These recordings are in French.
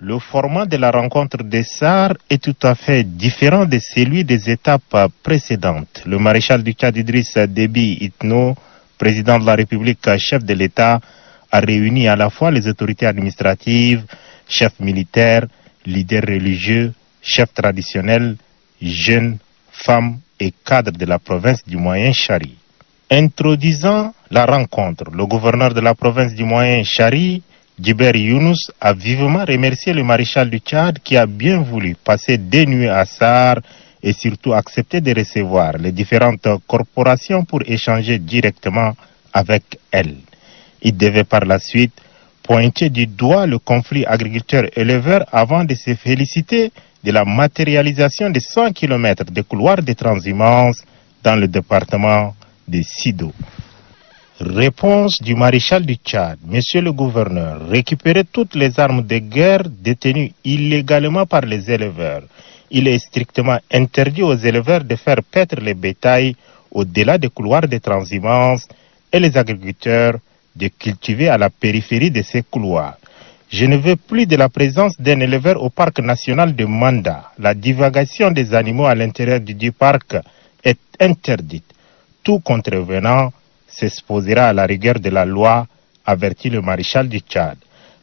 Le format de la rencontre des SAR est tout à fait différent de celui des étapes précédentes. Le maréchal du Tchad Idriss Déby Itno, président de la République, chef de l'État, a réuni à la fois les autorités administratives, chefs militaires, leaders religieux, chefs traditionnels, jeunes, femmes et cadres de la province du Moyen-Chari. Introduisant la rencontre, le gouverneur de la province du Moyen-Chari, Djiber Younous, a vivement remercié le maréchal du Tchad qui a bien voulu passer des nuits à SAR et surtout accepter de recevoir les différentes corporations pour échanger directement avec elles. Il devait par la suite pointer du doigt le conflit agriculteur-éleveur avant de se féliciter de la matérialisation de 100 km de couloirs de transhumance dans le département de Sido. Réponse du maréchal du Tchad. Monsieur le gouverneur, récupérez toutes les armes de guerre détenues illégalement par les éleveurs. Il est strictement interdit aux éleveurs de faire paître les bétails au-delà des couloirs de transhumance et les agriculteurs de cultiver à la périphérie de ces couloirs. Je ne veux plus de la présence d'un éleveur au parc national de Manda. La divagation des animaux à l'intérieur du parc est interdite. Tout contrevenant s'exposera à la rigueur de la loi, avertit le maréchal du Tchad.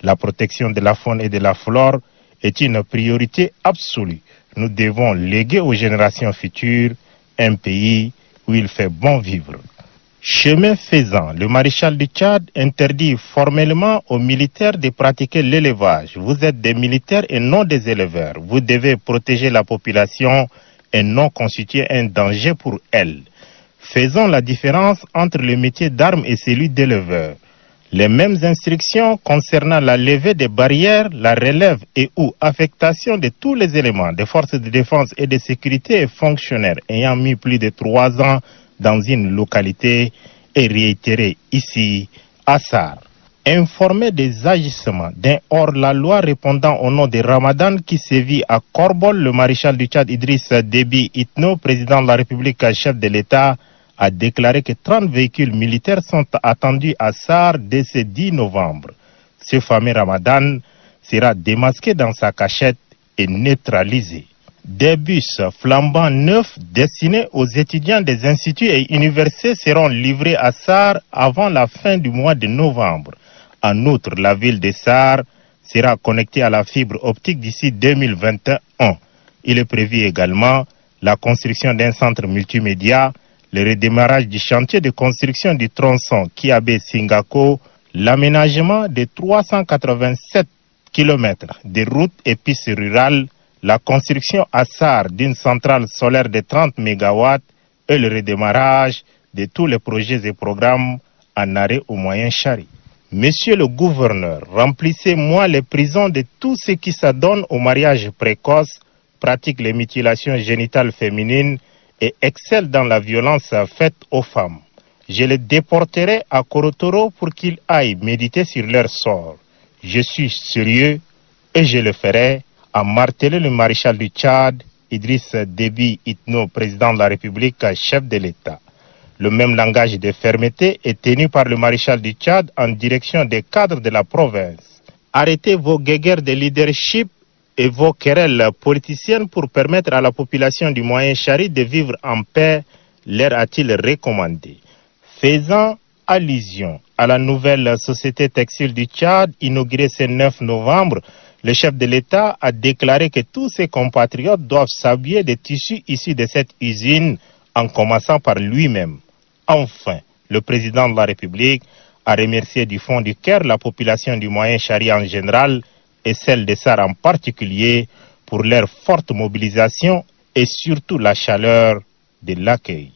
La protection de la faune et de la flore est une priorité absolue. Nous devons léguer aux générations futures un pays où il fait bon vivre. Chemin faisant, le maréchal du Tchad interdit formellement aux militaires de pratiquer l'élevage. Vous êtes des militaires et non des éleveurs. Vous devez protéger la population et non constituer un danger pour elle. Faisons la différence entre le métier d'armes et celui d'éleveur. Les mêmes instructions concernant la levée des barrières, la relève et ou affectation de tous les éléments des forces de défense et de sécurité et fonctionnaires ayant mis plus de 3 ans dans une localité est réitérée ici à SAR. Informé des agissements d'un hors-la-loi répondant au nom de Ramadan qui sévit à Korbol, le maréchal du Tchad Idriss Déby Itno, président de la République, chef de l'État, a déclaré que 30 véhicules militaires sont attendus à SAR dès ce 10 novembre. Ce fameux Ramadan sera démasqué dans sa cachette et neutralisé. Des bus flambants neufs destinés aux étudiants des instituts et universités seront livrés à SAR avant la fin du mois de novembre. En outre, la ville de SAR sera connectée à la fibre optique d'ici 2021. Il est prévu également la construction d'un centre multimédia, le redémarrage du chantier de construction du tronçon Kiabé-Singako, l'aménagement de 387 km de routes et pistes rurales, la construction à SAR d'une centrale solaire de 30 MW et le redémarrage de tous les projets et programmes en arrêt au Moyen-Chari. Monsieur le gouverneur, remplissez-moi les prisons de tous ceux qui s'adonnent au mariage précoce, pratiquent les mutilations génitales féminines et excellent dans la violence faite aux femmes. Je les déporterai à Korotoro pour qu'ils aillent méditer sur leur sort. Je suis sérieux et je le ferai, a martelé le maréchal du Tchad, Idriss Déby Itno, président de la République, chef de l'État. Le même langage de fermeté est tenu par le maréchal du Tchad en direction des cadres de la province. Arrêtez vos guéguerres de leadership et vos querelles politiciennes pour permettre à la population du Moyen-Chari de vivre en paix, leur a-t-il recommandé. Faisant allusion à la nouvelle société textile du Tchad, inaugurée ce 9 novembre, le chef de l'État a déclaré que tous ses compatriotes doivent s'habiller des tissus issus de cette usine, en commençant par lui-même. Enfin, le président de la République a remercié du fond du cœur la population du Moyen-Chari en général et celle de SAR en particulier pour leur forte mobilisation et surtout la chaleur de l'accueil.